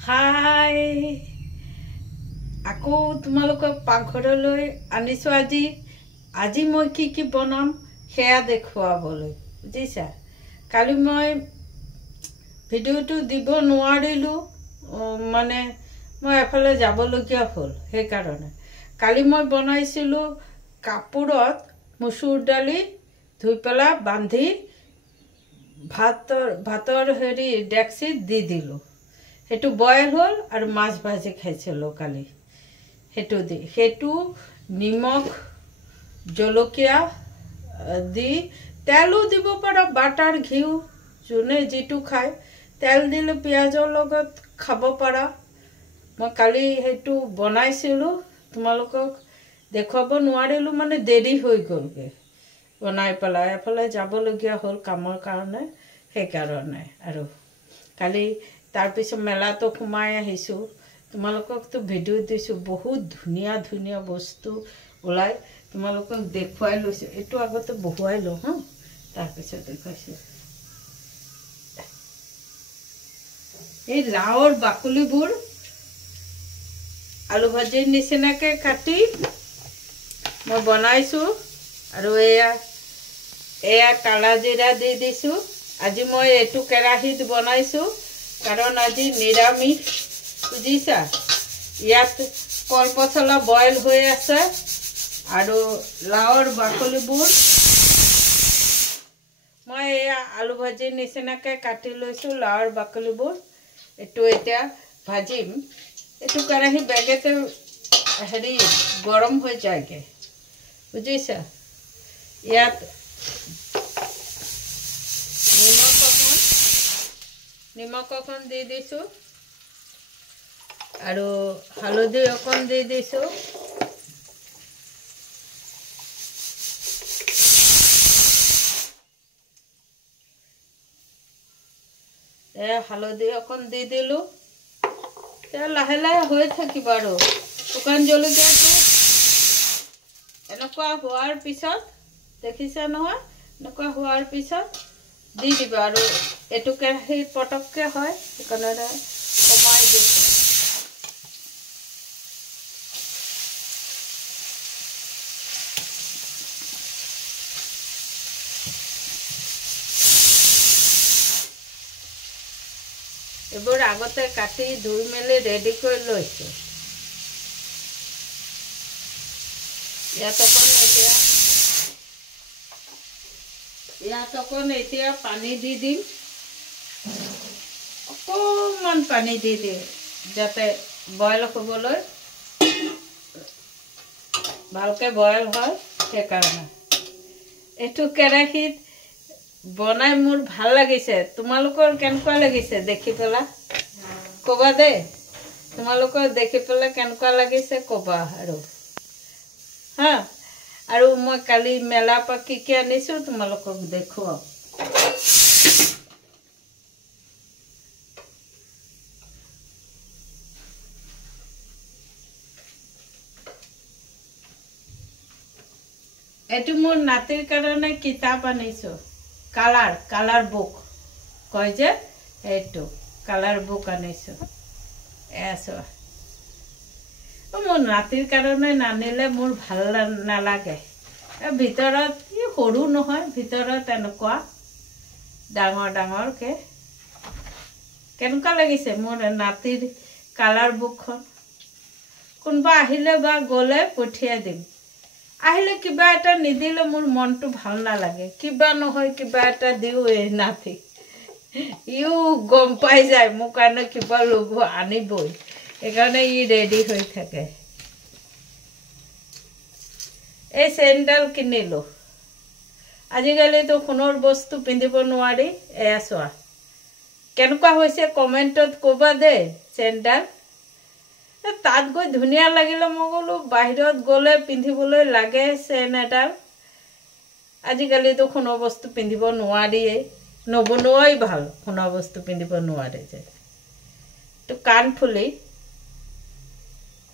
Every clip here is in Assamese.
হাই আকৌ তোমালোকক পাকঘৰলৈ আনিছো আজি মই কি বনাম সেয়া দেখুৱাবলৈ বুজিছা কালি মই ভিডিওটো দিব নোৱাৰিলো মানে মই এফালে যাবলগীয়া হ'ল সেই কাৰণে কালি মই বনাইছিলো কাপোৰত মসুৰ দালি ধুই পেলা বান্ধি ভাতৰ হেৰি ডেক্সিত দি দিলো হেতু বয়েল হল আৰু মাছ ভাজি খাইছিলো কালি হেতু নিমখ জলকীয়া দি তেলো দিব পাৰা বাটাৰ ঘিউ যোনে যেটো খায় তেল দিলে পিয়াজৰ লগত খাব পাৰা মই কালি হেতু বনাইছিলো তোমালোকক দেখুৱাব নোৱাৰিলো মানে দেৰি হৈ গলগে বনাই পেলা এফালে যাবলগীয়া হ'ল কামৰ কাৰণে সেই কাৰণে আৰু কালি তাৰ পিছত মেলাটো ঘুমাই আহিছো তোমালোকক তো ভিডিও দিছো বহুত ধুনিয়া ধুনিয়া বস্তু ওলাই তোমালোকক দেখুৱাই লৈছো এটো আগতে বহুৱাই লো হা তাৰ পিছত দেখাইছো এই লাওৰ বাকলিবোৰ আলু ভাজিৰ নিচিনাকে কাটি মই বনাইছো আৰু এয়া কালা জিৰা দি দিছো আজি মই এটো কেৰাহীত বনাইছো কাৰণ আজি নিৰামিষ বুজিছা ইয়াত কল পচলা বয়েল হৈ আছে আৰু লাওৰ বাকলিবোৰ মই আলু ভাজিৰ নিচিনাকে কাটি লৈছো লাওৰ বাকলিবোৰ এটো এতিয়া ভাজিম এটো কেৰাহী বেগেতে হেৰি গৰম হৈ যায়গে বুজিছা ইয়াত নিমখ অকণ দি দিছো আৰু হালধি অকণ দি দিছো হালধি অকণ দি দিলো লাহে লাহে হৈ থাকিব আৰু শুকান জলকীয়াটো এনেকুৱা হোৱাৰ পিছত দেখিছা নহয় এনেকুৱা হোৱাৰ পিছত দি দিবা আৰু এটো কেৰাহীত পটককে হয় সেইকাৰণে কমাই দিছো এবোৰ আগতে কাটি ধুই মেলি ৰেডি কৰি লৈছো ইয়াত অকণ এতিয়া পানী দি দিম অকণমান পানী দি দিম যাতে বয়েল হ'বলৈ ভালকে বয়েল হয় সেইকাৰণে এটো কেৰাহীত বনাই মোৰ ভাল লাগিছে তোমালোকৰ কেনেকুৱা লাগিছে দেখি পেলা কবা দে তোমালোকৰ দেখি পেলা কেনেকুৱা লাগিছে কবা আৰু হা আৰু মই কালি মেলা পা কি আনিছো তোমালোকক দেখুৱা এটো মোৰ নাতিৰ কাৰণে কিতাপ আনিছো কালাৰ বুক কয় যে এইটো কালাৰ বুক আনিছো এছো মোৰ নাতিৰ কাৰণে নানিলে মোৰ ভাল নালাগে ভিতৰত সৰু নহয় ভিতৰত এনেকুৱা ডাঙৰকে কেনেকুৱা লাগিছে মোৰ নাতিৰ কালাৰ বুকখন কোনবা আহিলে বা গলে পঠিয়াই দিম আহিলে কিবা এটা নিদিলে মোৰ মনটো ভাল নালাগে কিবা নহয় কিবা এটা দিও নাথি ইউ গম পাই যায় মোৰ কাৰণে কিবা লব আনিবই একাৰণে ই ৰেডি হৈ থাকে এই চেণ্ডেল কিনিলো আজিকালি তো সোণৰ বস্তু পিন্ধিব নোৱাৰি এয়া চোৱা কেনেকুৱা হৈছে কমেন্টত কবা দে চেণ্ডেল তাত গৈ ধুনিয়া লাগিলে মগলো বাহিৰত গলে পিন্ধিবলৈ লাগে চেন এডাল আজিকালি তো সোণৰ বস্তু পিন্ধিব নোৱাৰি নবনোৱাই ভাল সোণৰ বস্তু পিন্ধিব নোৱাৰে যে তো কান ফুলি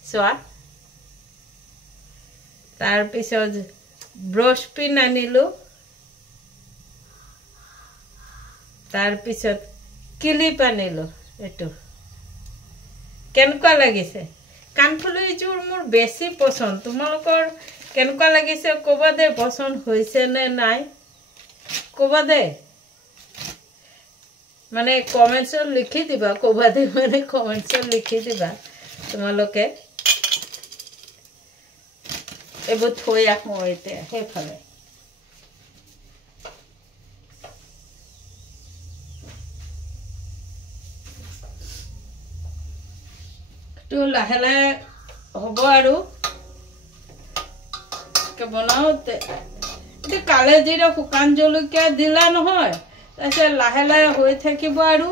চোৱা তাৰ পিছত ব্ৰছ পিন আনিলো তাৰ পিছত ক্লিপ আনিলো এটো কেনেকুৱা লাগিছে কাণফুলিযোৰ মোৰ বেছি পছন্দ তোমালোকৰ কেনেকুৱা লাগিছে ক'বা দে পছন্দ হৈছে নে নাই ক'বা দে মানে কমেন্টছত লিখি দিবা ক'বা দে মানে কমেন্টছত লিখি দিবা তোমালোকে এইবোৰ থৈ আহোঁ এতিয়া সেইফালে তো লাহে লাহে হ'ব আৰু বনাওঁতে এতিয়া কালে জিৰা শুকান জলকীয়া দিলা নহয় তাৰপিছত লাহে লাহে হৈ থাকিব আৰু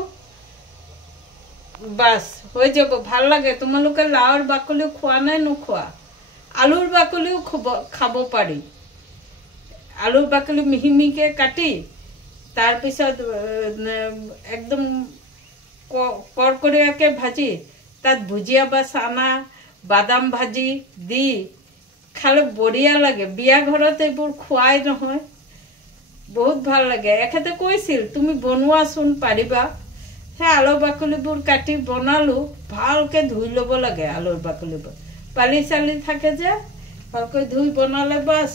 বাছ হৈ যাব ভাল লাগে তোমালোকে লাওৰ বাকলি খোৱা নাই নোখোৱা আলুৰ বাকলিও খাব পাৰি আলুৰ বাকলি মিহি মিহিকৈ কাটি তাৰপিছত একদম কৰকৰীয়াকৈ ভাজি তাত ভুজিয়া বা চানা বাদাম ভাজি দি খালে বঢ়িয়া লাগে বিয়া ঘৰত এইবোৰ খোৱাই নহয় বহুত ভাল লাগে এখেতে কৈছিল তুমি বনোৱাচোন পাৰিবা সেই আলুৰ বাকলিবোৰ কাটি বনালোঁ ভালকৈ ধুই ল'ব লাগে আলুৰ বাকলিবোৰ পালি চালি থাকে যে ভালকৈ ধুই বনালে বাছ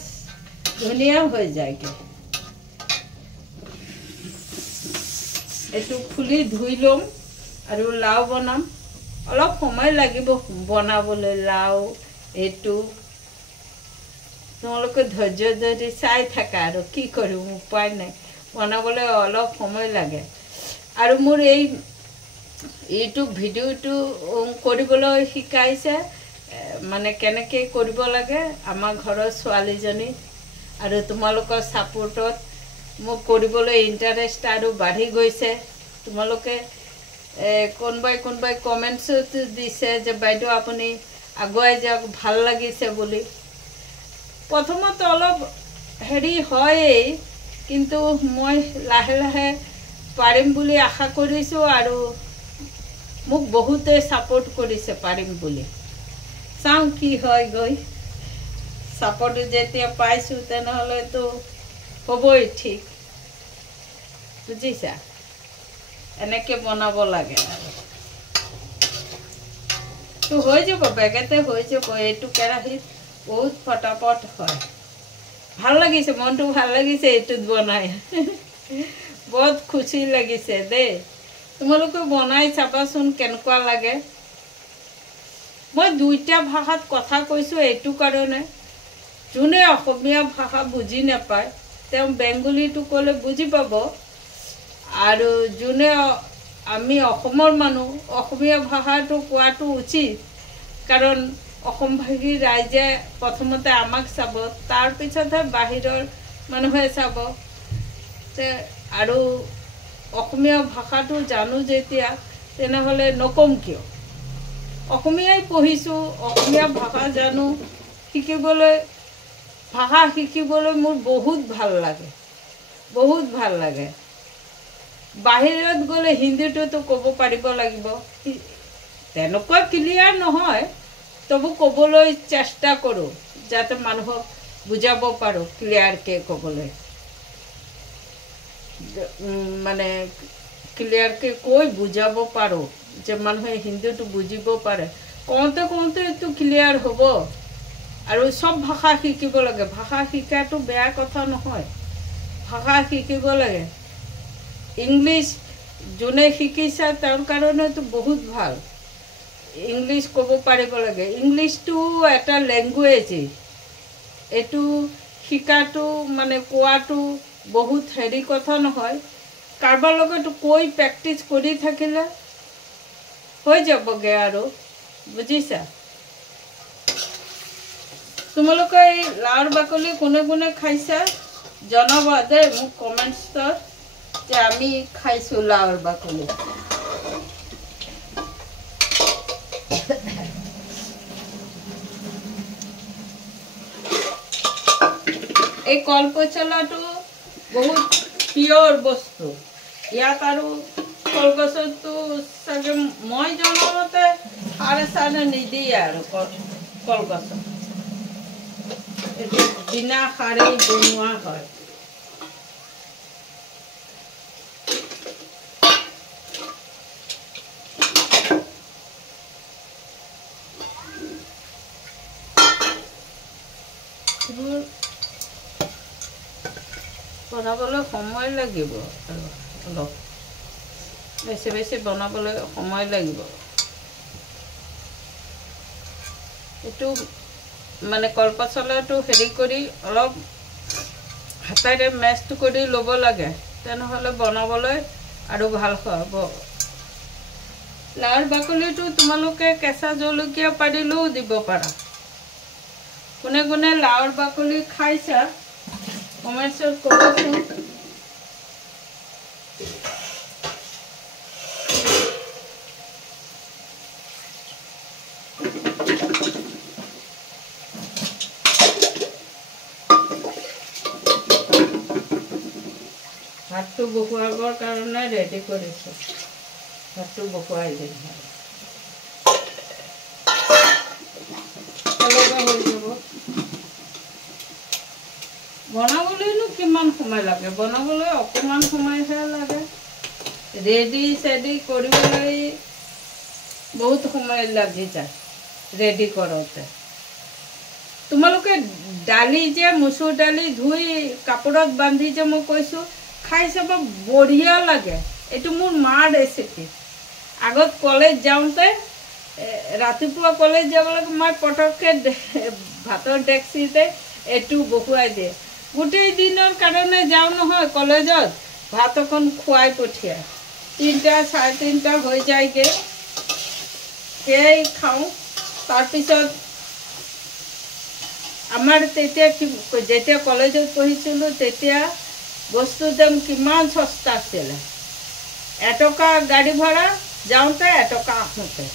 ধুনীয়া হৈ যায়গৈ এইটো খুলি ধুই ল'ম আৰু লাও বনাম অলপ সময় লাগিব বনাবলৈ লাও এইটো তোমালোকে ধৈৰ্য ধৰি চাই থাকা আৰু কি কৰিম উপায় নাই বনাবলৈ অলপ সময় লাগে আৰু মোৰ এই ইউটিউব ভিডিঅ'টো কৰিবলৈ শিকাইছে মানে কেনেকৈ কৰিব লাগে আমাৰ ঘৰৰ ছোৱালীজনী আৰু তোমালোকৰ ছাপোৰ্টত মোক কৰিবলৈ ইণ্টাৰেষ্ট আৰু বাঢ়ি গৈছে তোমালোকে কোনোবাই কমেণ্টছত দিছে যে বাইদেউ আপুনি আগুৱাই যাওক ভাল লাগিছে বুলি প্ৰথমত অলপ হেৰি হয়েই কিন্তু মই লাহে লাহে পাৰিম বুলি আশা কৰিছোঁ আৰু মোক বহুতে ছাপোৰ্ট কৰিছে পাৰিম বুলি চাওঁ কি হয় গৈ ছাপোৰ্ট যেতিয়া পাইছোঁ তেনেহ'লেতো হ'বই ঠিক বুজিছা এনেকৈ বনাব লাগে তো হৈ যাব বেগেতে হৈ যাব এইটো কেৰাহীত বহুত ফটাফট হয় ভাল লাগিছে মনটো ভাল লাগিছে এইটোত বনাই বহুত খুচি লাগিছে দেই তোমালোকে বনাই চাবাচোন কেনেকুৱা লাগে মই দুইটা ভাষাত কথা কৈছোঁ এইটো কাৰণে যোনে অসমীয়া ভাষা বুজি নাপায় তেওঁ বেংগলীটো ক'লে বুজি পাব আৰু যোনে আমি অসমৰ মানুহ অসমীয়া ভাষাটো কোৱাটো উচিত কাৰণ অসমভাষী ৰাইজে প্ৰথমতে আমাক চাব তাৰপিছতহে বাহিৰৰ মানুহে চাব আৰু অসমীয়া ভাষাটো জানো যেতিয়া তেনেহ'লে নকম কিয় অসমীয়াই পঢ়িছোঁ অসমীয়া ভাষা জানো ভাষা শিকিবলৈ মোৰ বহুত ভাল লাগে বাহিৰত গ'লে হিন্দীটোতো ক'ব পাৰিব লাগিব তেনেকুৱা ক্লিয়াৰ নহয় তবু ক'বলৈ চেষ্টা কৰোঁ যাতে মানুহক বুজাব পাৰোঁ ক্লিয়াৰকৈ ক'বলৈ মানে ক্লিয়াৰকৈ কৈ বুজাব পাৰোঁ যে মানুহে হিন্দীটো বুজিব পাৰে কওঁতে এইটো ক্লিয়াৰ হ'ব আৰু চব ভাষা শিকিব লাগে ভাষা শিকাটো বেয়া কথা নহয় ভাষা শিকিব লাগে ইংলিছ যোনে শিকিছে তেওঁৰ কাৰণেতো বহুত ভাল ইংলিছ ক'ব পাৰিব লাগে ইংলিছটো এটা লেংগুৱেজেই এইটো শিকাটো মানে কোৱাটো বহুত হেৰি কথা নহয় কাৰোবাৰ লগত কৈ প্ৰেক্টিছ কৰি থাকিলে হৈ যাবগৈ আৰু বুজিছা তোমালোকে এই লাওৰ বাকলি কোনে কোনে খাইছা জনাবা দেই মোক কমেণ্টছত যে আমি খাইছোঁ লাওৰ বাকলি এই কলপচলাটো বহুত পিয়ৰ বস্তু ইয়াত আৰু কলগছতো চাগে মই জনামতে সাৰ নিদিয়ে আৰু কলগছত বিনা সাৰেই বনোৱা হয় বনাবলৈ সময় লাগিব অলপ বেছি বেছি বনাবলৈ সময় লাগিব এইটো মানে কলপচলাটো হেৰি কৰি অলপ হাতেৰে মেষ্ট কৰি ল'ব লাগে তেনেহ'লে বনাবলৈ আৰু ভাল হ'ব লাওৰ বাকলিটো তোমালোকে কেঁচা জলকীয়া পাৰিলেও দিব পাৰা কোনে কোনে লাওৰ বাকলি খাইছা কমেণ্টছত ক'বচোন ভাতটো বহোৱাবৰ কাৰণে ৰেডি কৰিছোঁ ভাতটো বহোৱাই দিম হৈ যাব বনাবলৈনো কিমান সময় লাগে বনাবলৈ অকণমান সময়হে লাগে ৰেডি চেডি কৰিবলৈ বহুত সময় লাগি যায় ৰেডি কৰোঁতে তোমালোকে দালি যে মচুৰ দালি ধুই কাপোৰত বান্ধি যে মই কৈছোঁ খাই চাব বঢ়িয়া লাগে এইটো মোৰ মাৰ ৰেচিপি আগত কলেজ যাওঁতে ৰাতিপুৱা কলেজ যাব লাগে মই পটককৈ ভাতৰ ডেক্সিতে এইটো বহুৱাই দিয়ে গোটেই দিনৰ কাৰণে যাওঁ নহয় কলেজত ভাত অকণ খুৱাই পঠিয়াই 3টা 3:30 হৈ যায়গৈ সেয়াই খাওঁ তাৰপিছত আমাৰ তেতিয়া যেতিয়া কলেজত পঢ়িছিলোঁ তেতিয়া বস্তুৰ দাম কিমান সস্তা আছিলে এটকা গাড়ী ভাড়া যাওঁতে এটকা আহোঁতে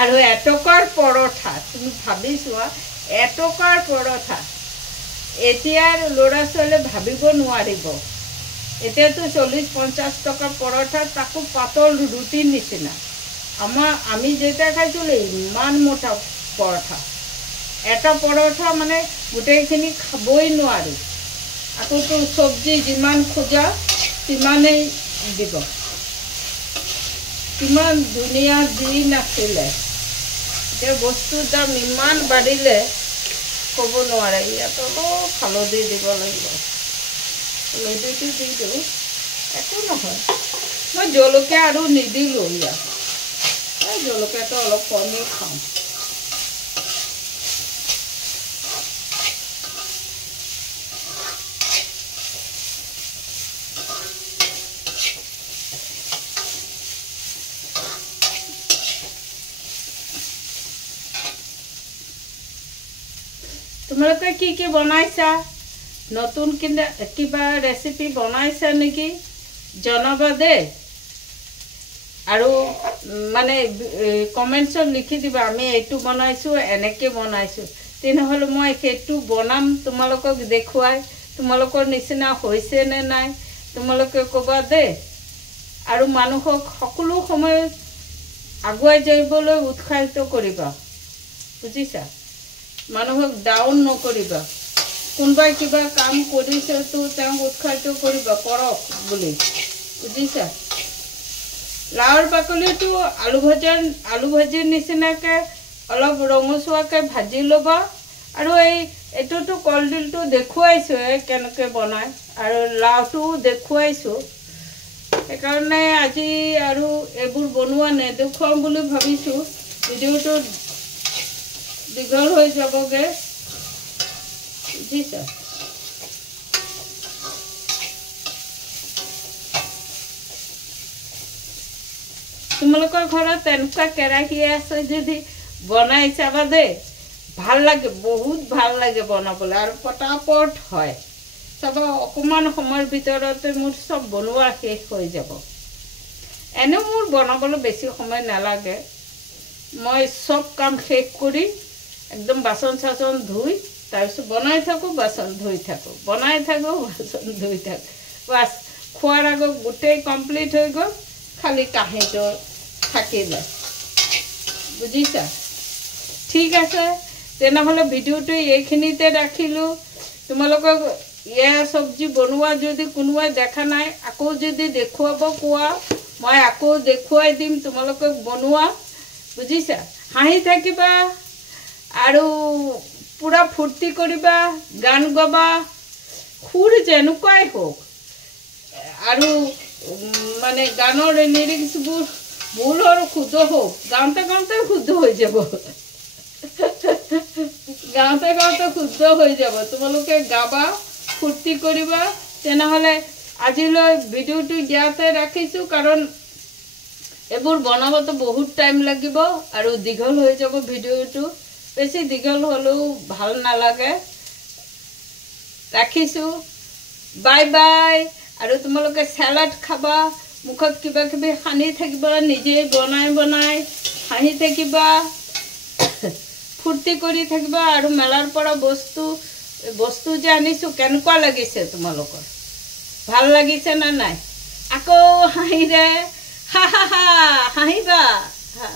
আৰু এটকাৰ পৰঠা তুমি ভাবি চোৱা এটকাৰ পৰঠা এতিয়াৰ ল'ৰা ছোৱালীয়ে ভাবিব নোৱাৰিব এতিয়াতো 40-50 টকা পৰঠা তাকো পাতল ৰুটিৰ নিচিনা আমি যেতিয়া খাইছিলোঁ ইমান মোটা পৰঠা এটা পৰঠা মানে গোটেইখিনি খাবই নোৱাৰি আকৌতো চব্জি যিমান খোজা সিমানেই দিব কিমান ধুনীয়া দিন আছিলে এতিয়া বস্তুৰ দাম ইমান বাঢ়িলে ক'ব নোৱাৰে ইয়াত অলপ হালধি দিব লাগিব হালধিটো দি দিওঁ একো নহয় মই জলকীয়া আৰু নিদিলোঁ ইয়াত জলকীয়াটো অলপ কমেই খাওঁ তোমালোকে কি কি বনাইছা নতুন কিবা ৰেচিপি বনাইছা নেকি জনাবা দে আৰু মানে কমেণ্টছত লিখি দিবা আমি এইটো বনাইছোঁ এনেকৈ বনাইছোঁ তেনেহ'লে মই সেইটো বনাম তোমালোকক দেখুৱাই তোমালোকৰ নিচিনা হৈছে নে নাই তোমালোকে ক'বা দে আৰু মানুহক সকলো সময়ত আগুৱাই যাবলৈ উৎসাহিত কৰিবা বুজিছা মানুহক ডাউন নকৰিবা কোনোবাই কিবা কাম কৰিছেতো তেওঁক উৎসাহিত কৰিবা কৰক বুলি বুজিছা লাওৰ বাকলিটো আলু ভাজিৰ নিচিনাকৈ অলপ ৰঙচুৱাকৈ ভাজি ল'বা আৰু এইটোতো কলডিলটো দেখুৱাইছোঁ কেনেকৈ বনায় আৰু লাওটোও দেখুৱাইছোঁ সেইকাৰণে আজি আৰু এইবোৰ বনোৱা নেদেখুৱাম বুলি ভাবিছোঁ ভিডিঅ'টো দীঘল হৈ যাবগৈ বুজিছা তোমালোকৰ ঘৰত তেনেকুৱা কেৰাহী আছে যদি বনাই চাবা দেই ভাল লাগে বহুত ভাল লাগে বনাবলৈ আৰু পটাপট হয় চাবা অকণমান সময়ৰ ভিতৰতে মোৰ চব বনোৱা শেষ হৈ যাব এনেও মোৰ বনাবলৈ বেছি সময় নালাগে মই চব কাম শেষ কৰি একদম বাচন চাচন ধুই তাৰপিছত বনাই থাকোঁ বাচন ধুই থাকোঁ বনাই থাকোঁ বাচন ধুই থাকোঁ বাছ খোৱাৰ আগত গোটেই কমপ্লিট হৈ গ'ল খালি কাঁহীটো থাকিলে বুজিছা ঠিক আছে তেনেহ'লে ভিডিঅ'টো এইখিনিতে ৰাখিলোঁ তোমালোকক এয়া চব্জি বনোৱা যদি কোনোবাই দেখা নাই আকৌ যদি দেখুৱাব কোৱা মই আকৌ দেখুৱাই দিম তোমালোকক বনোৱা বুজিছা হাঁহি থাকিবা আৰু পুৰা ফূৰ্তি কৰিবা গান গাবা সুৰ যেনেকুৱাই হওক আৰু মানে গানৰ লিৰিক্সবোৰ ভুল আৰু শুদ্ধ হওক গাওঁতে গাওঁতে শুদ্ধ হৈ যাব গাওঁতে গাওঁতে শুদ্ধ হৈ যাব তোমালোকে গাবা ফূৰ্তি কৰিবা তেনেহ'লে আজিলৈ ভিডিঅ'টো ইয়াতে ৰাখিছোঁ কাৰণ এইবোৰ বনাবতো বহুত টাইম লাগিব আৰু দীঘল হৈ যাব ভিডিঅ'টো বেছি দীঘল হ'লেও ভাল নালাগে ৰাখিছোঁ বাই বাই আৰু তোমালোকে সালাড খাবা মুখত কিবা কিবি সানি থাকিবা নিজে বনাই বনাই হাঁহি থাকিবা ফূৰ্তি কৰি থাকিবা আৰু মেলাৰ পৰা বস্তু যে আনিছোঁ কেনেকুৱা লাগিছে তোমালোকৰ ভাল লাগিছে না নাই আকৌ হাঁহিৰে হা হা হা হাঁহিবা হা